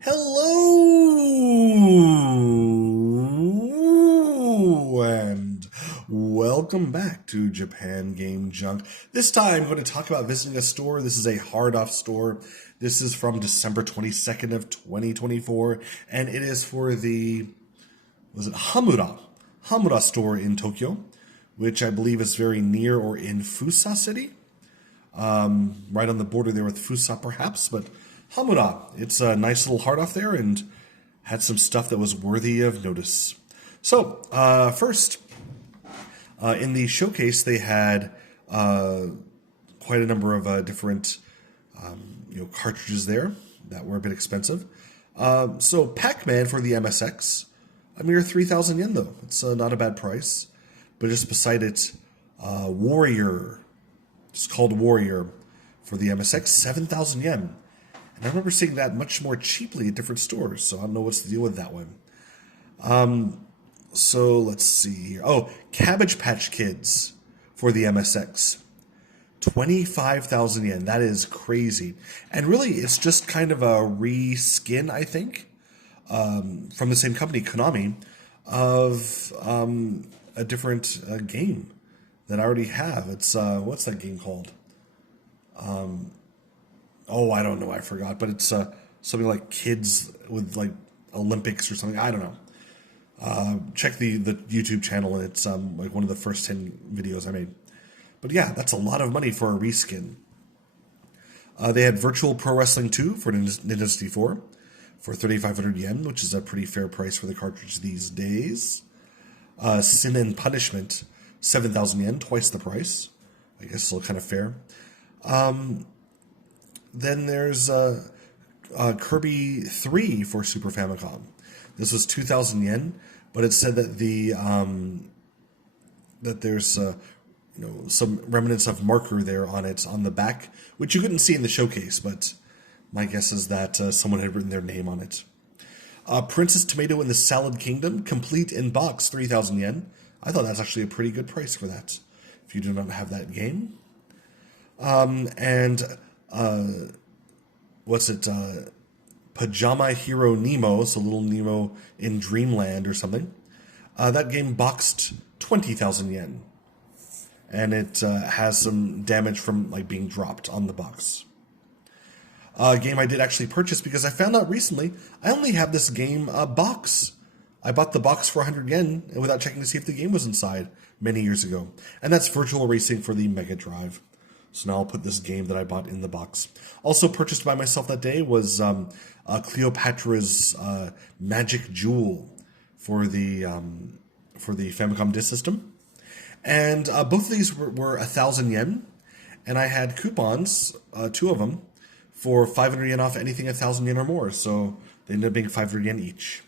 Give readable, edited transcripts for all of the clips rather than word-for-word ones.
Hello and welcome back to Japan Game Junk. This time I'm going to talk about visiting a store. This is a hard off store. This is from December 22nd of 2024 and it is for the Hamura store in Tokyo, which I believe is very near or in Fusa City. Right on the border there with Fusa perhaps, but Hamura, it's a nice little hard off there and had some stuff that was worthy of notice. So, first, in the showcase, they had quite a number of different cartridges there that were a bit expensive. So, Pac-Man for the MSX, a mere 3,000 yen though. It's not a bad price. But just beside it, Warrior, it's called Warrior for the MSX, 7,000 yen. And I remember seeing that much more cheaply at different stores, so I don't know what's the deal with that one. So let's see here. Oh, Cabbage Patch Kids for the MSX. 25,000 yen. That is crazy. And really, it's just kind of a reskin, I think, from the same company, Konami, of a different game that I already have. It's, what's that game called? Oh, I don't know. I forgot. But it's something like kids with like Olympics or something. I don't know. Check the YouTube channel. It's like one of the first 10 videos I made. But yeah, that's a lot of money for a reskin. They had Virtual Pro Wrestling 2 for Nintendo 64 for 3,500 yen, which is a pretty fair price for the cartridge these days. Sin and Punishment, 7,000 yen, twice the price. I guess still kind of fair. Then there's Kirby 3 for Super Famicom. This was 2,000 yen, but it said that that there's some remnants of marker there on it on the back, which you couldn't see in the showcase, but my guess is that someone had written their name on it. Princess Tomato in the Salad Kingdom, complete in box, 3,000 yen. I thought that's actually a pretty good price for that, if you do not have that game. Pajama Hero Nemo, so Little Nemo in Dreamland or something. That game boxed 20,000 yen. And it has some damage from like being dropped on the box. A game I did actually purchase because I found out recently I only have this game box. I bought the box for 100 yen without checking to see if the game was inside many years ago. And that's Virtual Racing for the Mega Drive. So now I'll put this game that I bought in the box. Also purchased by myself that day was Cleopatra's Magic Jewel for the Famicom Disk System. And both of these were 1,000 yen. And I had coupons, 2 of them, for 500 yen off anything 1,000 yen or more. So they ended up being 500 yen each.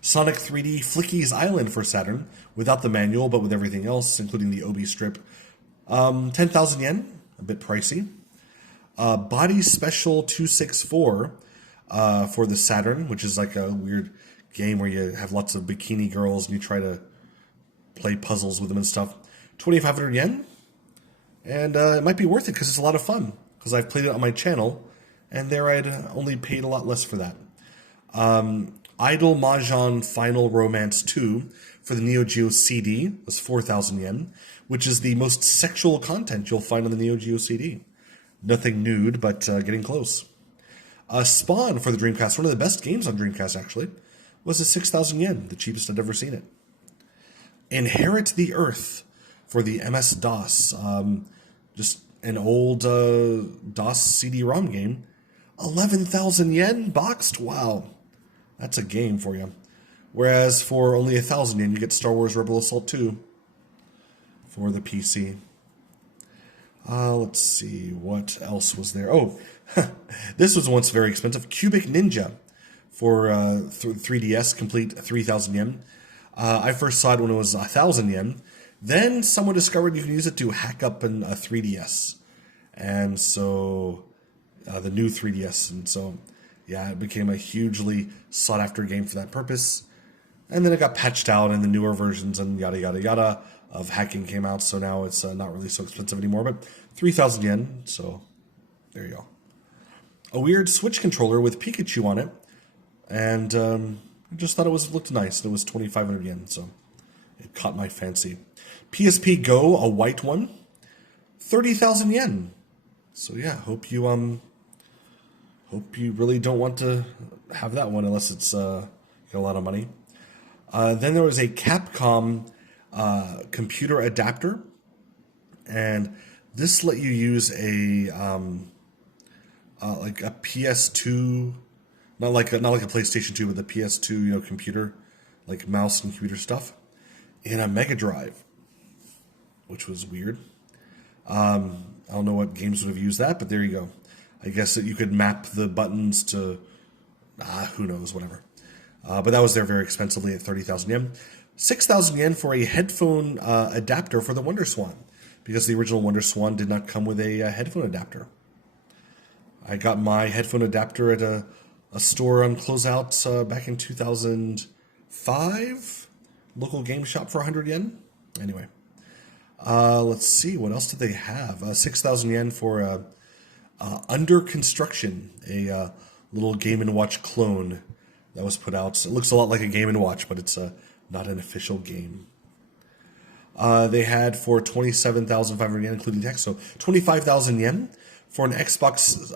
Sonic 3D Flicky's Island for Saturn, without the manual, but with everything else, including the Obi strip. 10,000 yen, a bit pricey. Body Special 264 for the Saturn, which is like a weird game where you have lots of bikini girls and you try to play puzzles with them and stuff. 2,500 yen. And it might be worth it because it's a lot of fun. Because I've played it on my channel, and there I'd only paid a lot less for that. Idol Mahjong Final Romance 2 for the Neo Geo CD was 4,000 yen, which is the most sexual content you'll find on the Neo Geo CD. Nothing nude, but getting close. Spawn for the Dreamcast, one of the best games on Dreamcast actually, was at 6,000 yen, the cheapest I'd ever seen it. Inherit the Earth for the MS-DOS, just an old DOS CD-ROM game. 11,000 yen boxed? Wow. That's a game for you. Whereas for only 1,000 yen, you get Star Wars Rebel Assault 2 for the PC. Let's see, what else was there? Oh, this was once very expensive. Cubic Ninja for 3DS, complete 3,000 yen. I first saw it when it was 1,000 yen. Then someone discovered you can use it to hack up a 3DS. And so, the new 3DS. And so, yeah, it became a hugely sought-after game for that purpose. And then it got patched out and the newer versions and yada, yada, yada of hacking came out. So now it's not really so expensive anymore. But 3,000 yen, so there you go. a weird Switch controller with Pikachu on it, and I just thought looked nice. It was 2,500 yen, so it caught my fancy. PSP Go, a white one, 30,000 yen. So yeah, hope you really don't want to have that one unless it's got a lot of money. Then there was a Capcom computer adapter, and this let you use a like a PS2, not like a PlayStation 2, but the PS2 computer, like mouse and computer stuff, in a Mega Drive, which was weird. I don't know what games would have used that, but there you go. I guess that you could map the buttons to, who knows, whatever. But that was there very expensively at 30,000 yen. 6,000 yen for a headphone adapter for the Wonder Swan, because the original Wonder Swan did not come with a headphone adapter. I got my headphone adapter at a store on Closeout back in 2005. Local game shop for 100 yen. Anyway. Let's see, what else did they have? 6,000 yen for Under Construction, a little Game & Watch clone that was put out. It looks a lot like a Game & Watch, but it's not an official game. They had for 27,500 yen, including tax, so 25,000 yen for an Xbox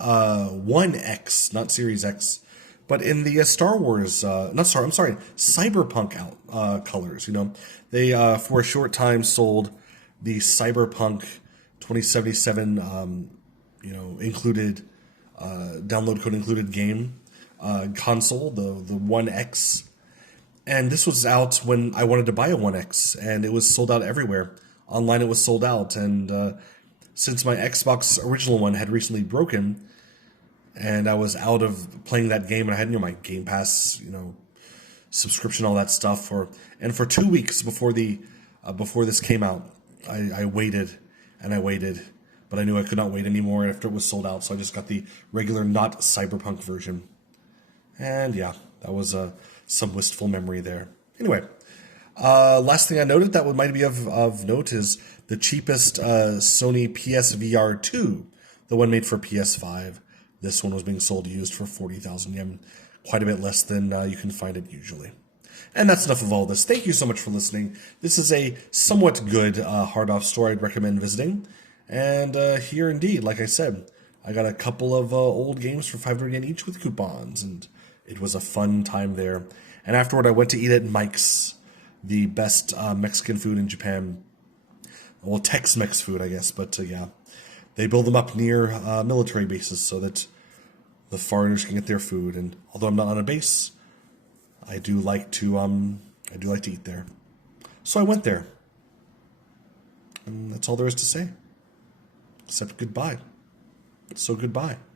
One X, not Series X, but in the Star Wars, Cyberpunk colors. They for a short time sold the Cyberpunk 2077, included download code included game console, the One X, and this was out when I wanted to buy a One X, and it was sold out everywhere. Online, it was sold out, and since my Xbox original one had recently broken, and I was out of playing that game, and I had my Game Pass, subscription, all that stuff, for 2 weeks before this came out. I waited and I waited, but I knew I could not wait anymore after it was sold out, so I just got the regular, not Cyberpunk version. And yeah, that was some wistful memory there. Anyway, last thing I noted that might be of note is the cheapest Sony PSVR 2, the one made for PS5. This one was being sold used for 40,000 yen, quite a bit less than you can find it usually. And that's enough of all this. Thank you so much for listening. This is a somewhat good hard-off store I'd recommend visiting. And here indeed, like I said, I got a couple of old games for 500 yen each with coupons, and it was a fun time there. And afterward, I went to eat at Mike's, the best Mexican food in Japan. Well, Tex-Mex food, I guess, but yeah. They build them up near military bases so that the foreigners can get their food. And although I'm not on a base, I do like to eat there. So I went there. And that's all there is to say. Except goodbye. So goodbye.